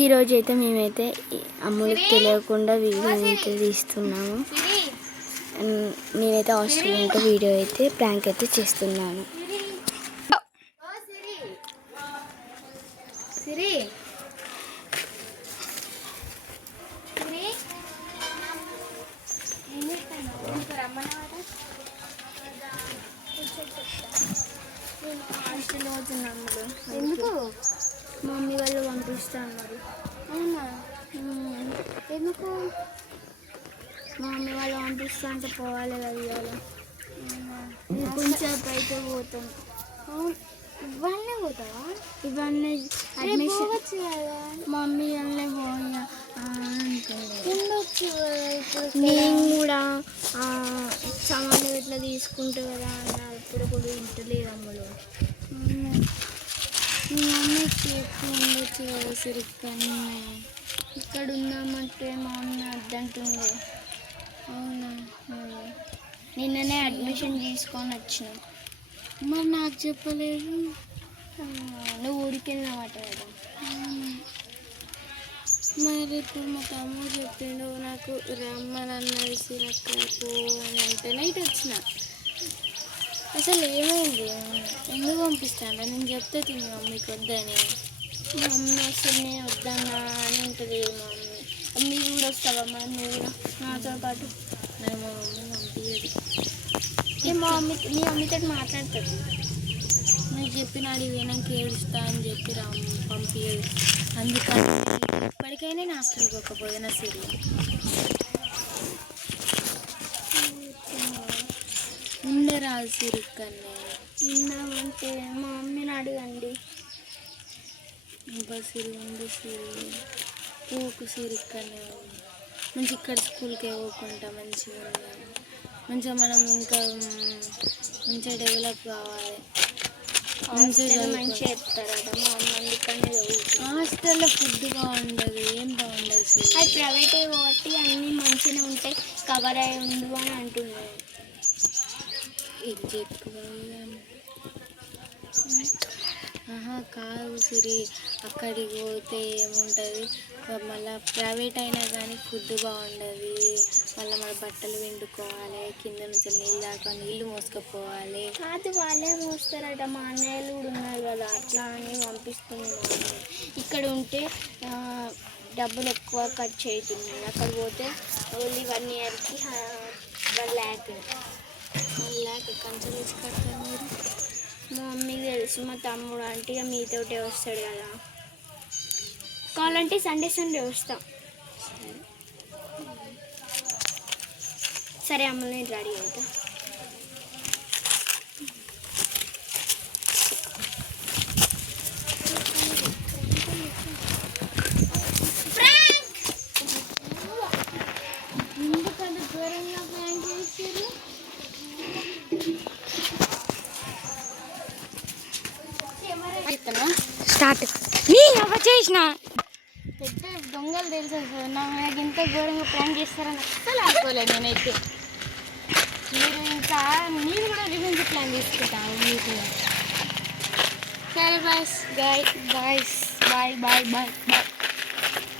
ఈరోజు అయితే మేమైతే అమ్ములకి తెలియకుండా వీడియో అయితే తీస్తున్నాము. నేనైతే హాస్టల్ ఉంటే వీడియో అయితే ప్రాంక్ అయితే చేస్తున్నాను. ఎందుకు మా మమ్మీ వాళ్ళు పంపిస్తా అన్నారు. అవునా? ఎందుకు మా మమ్మీ వాళ్ళు పంపిస్తా అంటే పోవాలి కదా. ఇవాళ కొంచెం అయితే పోతాం. ఇవన్నీ పోతావా? ఇవన్నీ అడ్మిషన్ కదా. మా మమ్మీ వాళ్ళే పోయా ఉండొచ్చు. నేను కూడా సామాన్లు ఇట్లా తీసుకుంటా కదా అప్పుడు కూడా ఇంటలేదు అమ్మలు. మీ మమ్మీకి ఎక్కువ ఉండొచ్చు కదా సిరిక్కని. ఇక్కడ ఉందామంటే మా మమ్మీ అద్దంటుంది. అవునా? నిన్ననే అడ్మిషన్ తీసుకొని వచ్చిన. మరి నాకు చెప్పలేదు. నువ్వు ఊరికి వెళ్ళినావట కదా. మరి ఇప్పుడు మా తమ్ముడు చెప్పిండు నాకు రమ్మని అన్నది సిరక్కకు అని అంటే నైట్ వచ్చిన. అసలు ఏమైంది? ఎందుకు పంపిస్తాను? నేను చెప్తే తిని మమ్మీకి వద్దని. మా మమ్మీ అసలు నేను వద్దన్నా అని ఉంటుంది. మా మమ్మీ కూడా వస్తావా? మరి నువ్వు కూడా నాతో పాటు. నేను మా మమ్మీ పంపించదు. మీ మమ్మీతో మాట్లాడుతుంది. నీకు చెప్పిన అడిగి నాకు ఏడుస్తా అని చెప్పి పంపించదు. అందుకని ఇప్పటికైనా నా హాస్టల్కి పోకపోయినా సరే. ఉండరాదు సిరిక్కనే. ఉన్నామంటే మా మమ్మీని అడగండి. ఇంకా సిరి ఉంది సిరి పోకు సిరిక్కనే. మంచి ఇక్కడ స్కూల్కి పోకుండా మంచిగా ఉండాలి. మంచిగా మనం ఇంకా మంచిగా డెవలప్ కావాలి. మంచిగా చెప్తారట మా అమ్మ. అందుకనే హాస్టల్లో ఫుడ్ బాగుండదు, ఏం బాగుండదు. అది ప్రైవేటే కాబట్టి అన్నీ మంచిగానే ఉంటాయి, కవర్ అయి ఉండు అని అంటున్నాను. ఇది చెప్పు కాదు సిరి. అక్కడికి పోతే ఏముంటుంది, మళ్ళీ ప్రైవేట్ అయినా కానీ ఫుడ్ బాగుండదు. మళ్ళీ మన బట్టలు వండుకోవాలి, కింద నుంచి నీళ్ళు దాకా నీళ్ళు మోసుకపోవాలి. కాదు వాళ్ళే మోస్తారట. మా అన్నయ్యలు కూడా ఉన్నారు కదా, అట్లా అని పంపిస్తున్నాను. ఇక్కడ ఉంటే డబ్బులు ఎక్కువ ఖర్చు అవుతున్నాయి. అక్కడ పోతే ఓన్లీ 1 ఇయర్కి 1 lakh. 1 lakh కంచెలు వేసి కడతారు మీరు. మా మమ్మీకి తెలుసు. మా తమ్ముడు అంటే ఇక మీతోటే వస్తాడు కదా. కావాలంటే సండే వస్తాం. సరే అమ్మ, నేను రెడీ అవుతా. ఎందుకంటే దూరంగా ప్లాన్ చేసారు. స్టార్ట్ చేసిన పెద్ద దొంగలు తెలుసు. నాకు ఇంత ఘోరంగా ప్లాన్ చేస్తారని అస్సలు అనుకోలేదు నేనైతే. మీరు కూడా రివెంజ్ ప్లాన్ తీసుకుంటాను మీకు. సరే bye. Bye bye bye bye bye bye.